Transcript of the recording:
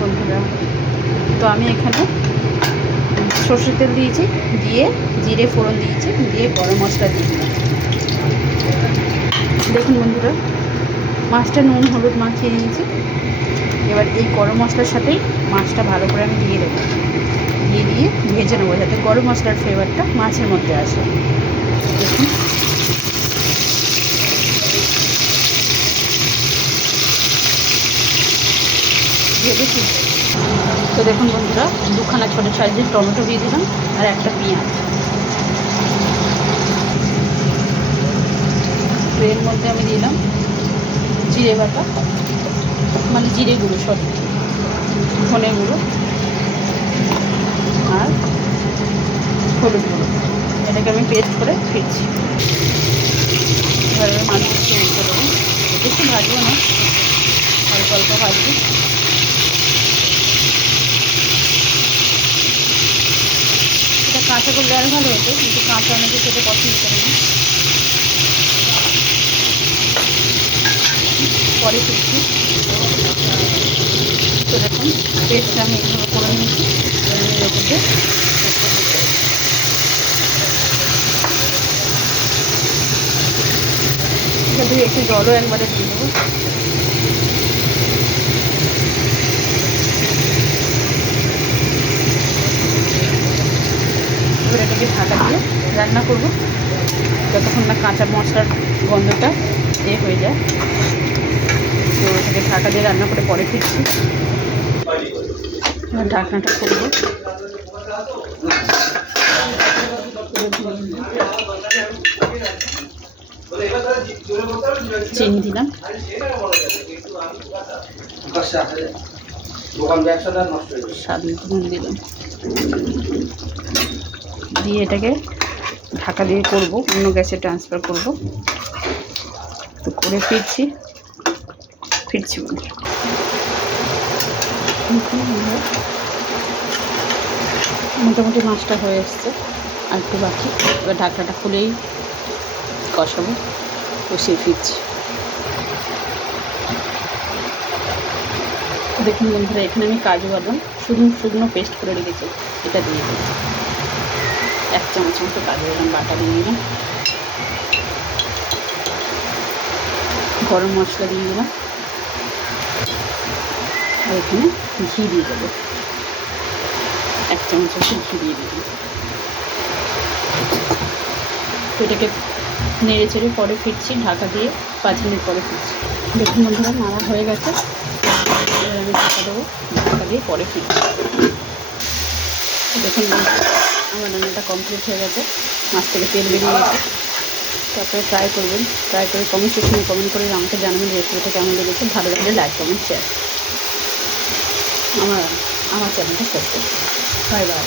বন্ধুরা, তো আমি এখানে সর্ষের তেল দিয়েছি, দিয়ে জিরে ফোড়ন দিয়েছি, দিয়ে গরম মশলা দিয়ে দিলাম। দেখুন বন্ধুরা, মাছটা নুন হলুদ মাখিয়ে নিয়েছি। এবার এই গরম মশলার সাথেই মাছটা ভালো করে আমি দিয়ে দেবো, দিয়ে ভেজে নেবো যাতে গরম মশলার ফ্লেভারটা মাছের মধ্যে আসে। দেখুন ভেবেছি। তো দেখুন বন্ধুরা, দুখানা ছোটো সাইজের টমেটো দিয়ে দিলাম আর একটা পেঁয়াজ। তো এর মধ্যে আমি দিলাম জিরে বাটা, মানে জিরে গুঁড়ো, সরি ধনে গুঁড়ো আর হলুদ গুঁড়ো। এটাকে আমি পেস্ট করে ফিরছি। এভাবে মাছটা একটু উল্টে দেবো, বেশি ভাজবো না, অল্প অল্প ভাজবি। এটা কাঁচা করলে আর ভালো হতো, কিন্তু কাঁচা অনেকে খেতে পছন্দ করে না। পরে ফিরছি। তো দেখুন পেস্ট আমি এইভাবে করে নিয়েছি। আমি এর মধ্যে যদি একটু জলও একবারে দিয়ে দেবো। এবার এটাকে ঢাকা দিয়ে রান্না করবো যতক্ষণ না কাঁচা মশলার গন্ধটা হয়ে যায়। তো এটাকে ঢাকা দিয়ে রান্না করে পরে ফিরছি। এবার ঢাকনাটা খুলবো। চিনি দিলাম, স্বাদ মতো দিলাম, দিয়ে এটাকে ঢাকা দিয়ে করবো, অন্য গ্যাসে ট্রান্সফার করব। তো করে ফিরছি। মোটামুটি মাছটা হয়ে এসছে, আর একটু বাকি। এবার ঢাকনাটা খুলেই কষাবো, কষিয়ে ফিরছি। দেখুন বন্ধুরা, এখানে আমি কাজু বাদাম শুকনো পেস্ট করে রেখেছি, এটা দিয়ে দিই। 1 চামচ মতো কাজু বাদাম বাটা দিয়ে দিলাম। গরম মশলা দিয়ে দিলাম, আর এখানে ঘি দিয়ে দেবো। 1 চামচ মতো ঘি দিয়ে দিলাম। তো এটাকে নেড়ে চেড়ে পরে ফিরছি, ঢাকা দিয়ে 5 মিনিট পরে ফিরছি। দেখুন বন্ধুরা, নাড়া হয়ে গেছে। এবার আমি ঢাকা দেবো, ঢাকা দিয়ে পরে ফিরছি। দেখুন আমার রান্নাটা কমপ্লিট হয়ে গেছে, মাছ থেকে তেল বেরিয়ে গেছে। তো আপনারা ট্রাই করবেন, ট্রাই করে কমেন্ট সেকশনে কমেন্ট করে আমাকে জানাবেন রেসিপিটা কেমন লেগেছে। ভালো লাগলে লাইক কমেন্ট শেয়ার, আমার চ্যানেলটা সাবস্ক্রাইব করুন। Bye bye.